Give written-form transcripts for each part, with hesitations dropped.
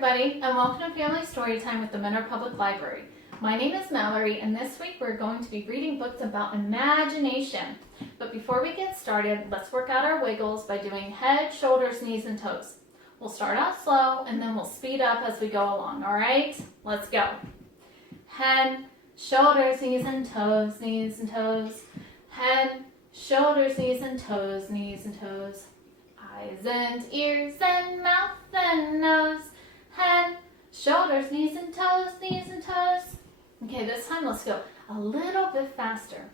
everybody, and welcome to Family Storytime with the Mentor Public Library. My name is Mallory, and this week we're going to be reading books about imagination. But before we get started, let's work out our wiggles by doing head, shoulders, knees, and toes. We'll start out slow, and then we'll speed up as we go along, all right? Let's go. Head, shoulders, knees, and toes, knees, and toes. Head, shoulders, knees, and toes, knees, and toes. Eyes and ears and mouth and nose. Head, shoulders, knees, and toes, knees, and toes. Okay, this time let's go a little bit faster.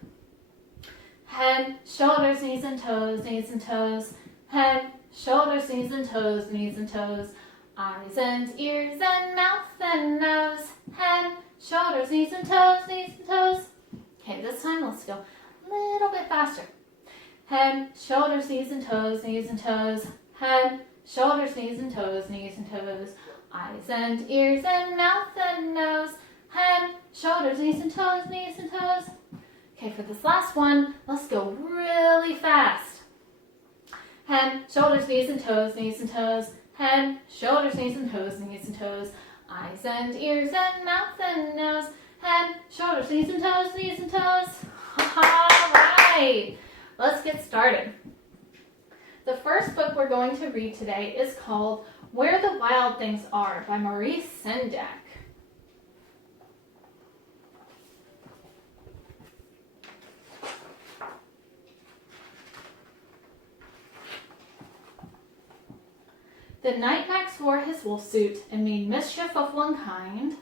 Head, shoulders, knees, and toes, knees, and toes. Head, shoulders, knees, and toes, knees, and toes. Eyes and ears and mouth and nose. Head, shoulders, knees, and toes, knees, and toes. Okay, this time let's go a little bit faster. Head, shoulders, knees, and toes, knees, and toes. Head, shoulders, knees, and toes, knees, and toes. Eyes and ears and mouth and nose. Head, shoulders, knees, and toes, knees, and toes. Okay, for this last one, let's go really fast. Head, shoulders, knees, and toes, knees, and toes. Head, shoulders, knees, and toes, knees, and toes. Eyes and ears and mouth and nose. Head, shoulders, knees, and toes, knees, and toes. All right. Let's get started. The first book we're going to read today is called Where the Wild Things Are by Maurice Sendak. The night Max wore his wolf suit and made mischief of one kind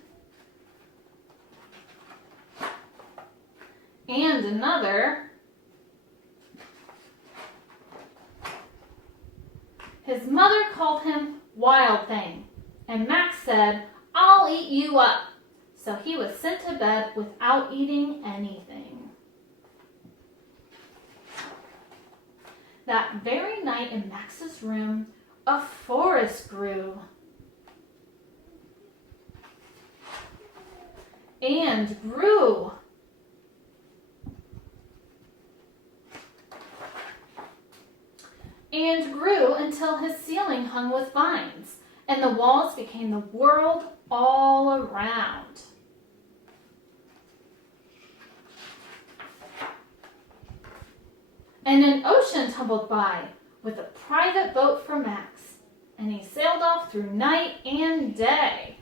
and another, his mother called him Wild Thing, and Max said, "I'll eat you up." So he was sent to bed without eating anything. That very night in Max's room, a forest grew. And grew. And grew until his ceiling hung with vines, and the walls became the world all around. And an ocean tumbled by with a private boat for Max, and he sailed off through night and day.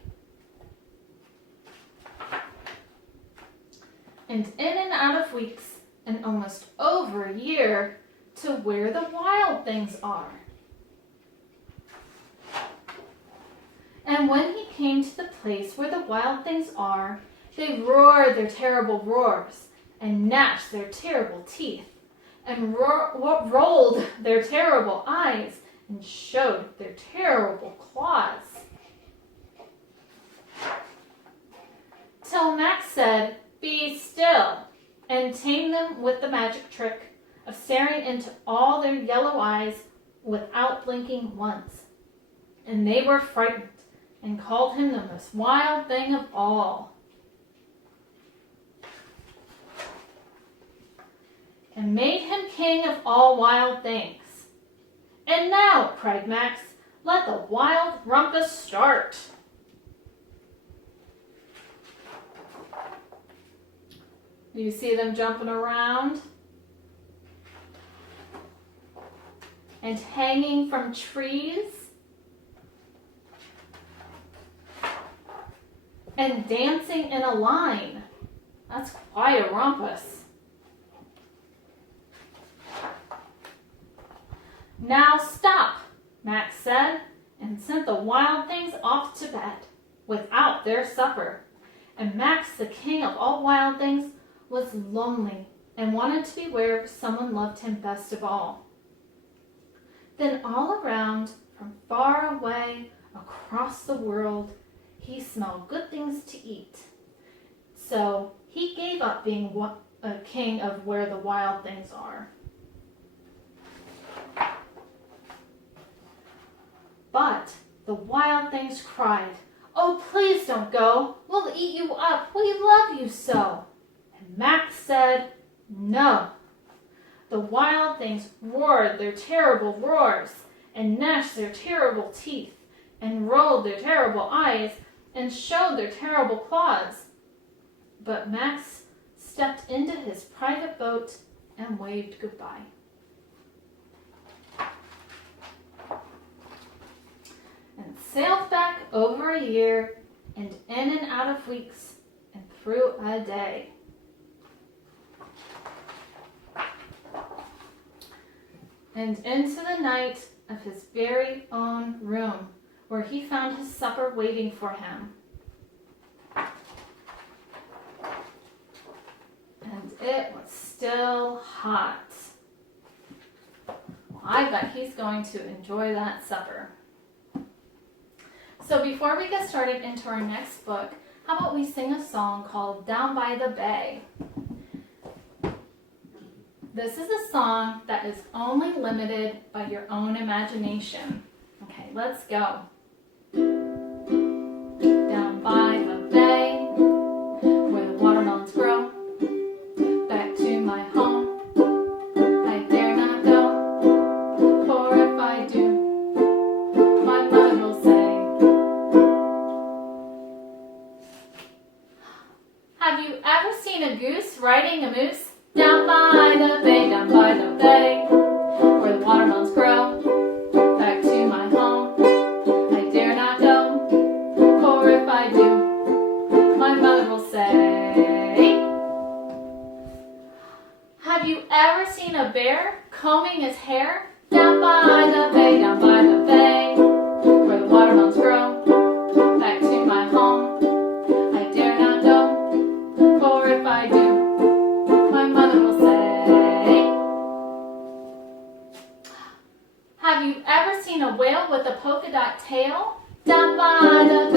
And in and out of weeks, and almost over a year, to where the wild things are. And when he came to the place where the wild things are, they roared their terrible roars, and gnashed their terrible teeth, and rolled their terrible eyes, and showed their terrible claws. Till Max said, "Be still," and tamed them with the magic trick of staring into all their yellow eyes without blinking once. And they were frightened and called him the most wild thing of all. And made him king of all wild things. "And now," cried Max, "let the wild rumpus start." Do you see them jumping around? And hanging from trees, and dancing in a line. That's quite a rumpus. "Now stop," Max said, and sent the wild things off to bed without their supper. And Max, the king of all wild things, was lonely and wanted to be where someone loved him best of all. Then all around, from far away, across the world, he smelled good things to eat. So he gave up being a king of where the wild things are. But the wild things cried, "Oh, please don't go. We'll eat you up. We love you so." And Max said, "No." The wild things roared their terrible roars and gnashed their terrible teeth and rolled their terrible eyes and showed their terrible claws. But Max stepped into his private boat and waved goodbye. And sailed back over a year and in and out of weeks and through a day. And into the night of his very own room, where he found his supper waiting for him. And it was still hot. Well, I bet he's going to enjoy that supper. So before we get started into our next book, how about we sing a song called Down by the Bay? This is a song that is only limited by your own imagination. Okay, let's go. Down by the bay, where the watermelons grow, back to my home, I dare not go, for if I do, my mother will say. Have you ever seen a goose riding a moose? Down by the bay, where the watermelons grow, back to my home, I dare not go, for if I do, my mother will say. Have you ever seen a bear combing his hair? Down by the bay, where the watermelons grow, back to my home, I dare not go, for if I do, my mother will say. Have you ever seen a whale with a polka dot tail? Down by the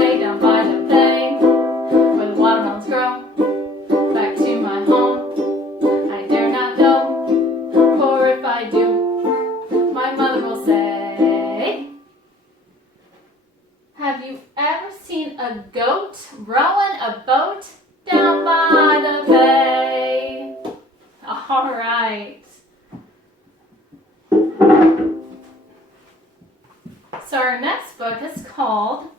bay, where the watermelons grow, back to my home, I dare not go, for if I do, my mother will say. Have you ever seen a goat rowing a boat? Down by the bay. All right. So our next book is called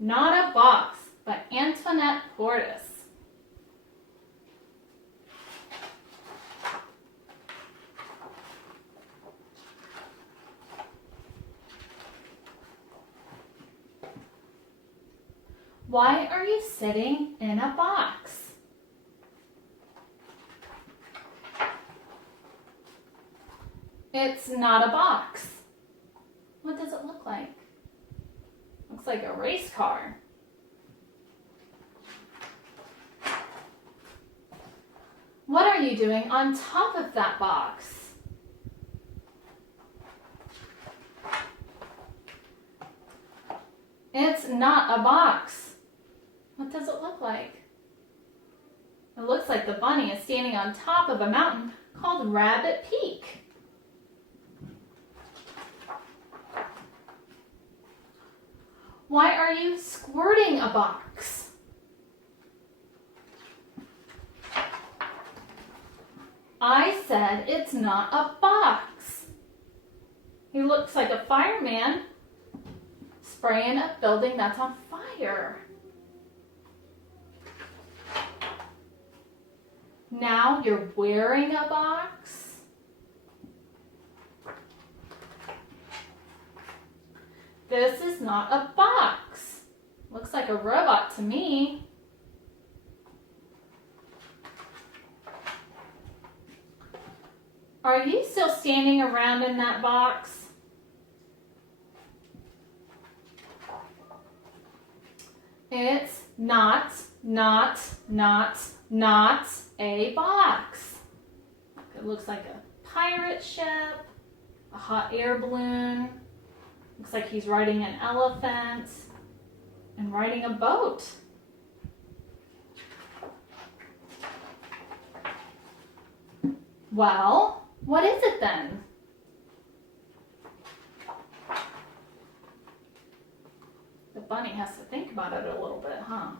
Not a Box by Antoinette Portis. Why are you sitting in a box? It's not a box. What does it look like? Looks like a race car. What are you doing on top of that box? It's not a box. What does it look like? It looks like the bunny is standing on top of a mountain called Rabbit Peak. Why are you squirting a box? I said it's not a box. He looks like a fireman spraying a building that's on fire. Now you're wearing a box. This is not a box. Looks like a robot to me. Are you still standing around in that box? It's not a box. It looks like a pirate ship, a hot air balloon. Looks like he's riding an elephant and riding a boat. Well, what is it then? The bunny has to think about it a little bit, huh?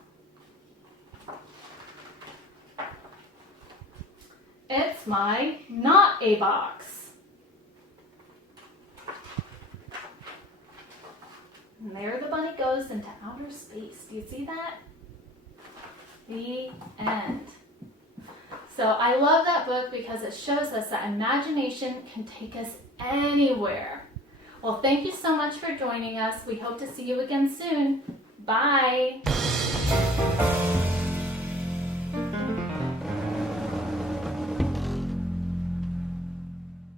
It's my not a box. And there the bunny goes into outer space. Do you see that? The end. So I love that book because it shows us that imagination can take us anywhere. Well, thank you so much for joining us. We hope to see you again soon. Bye.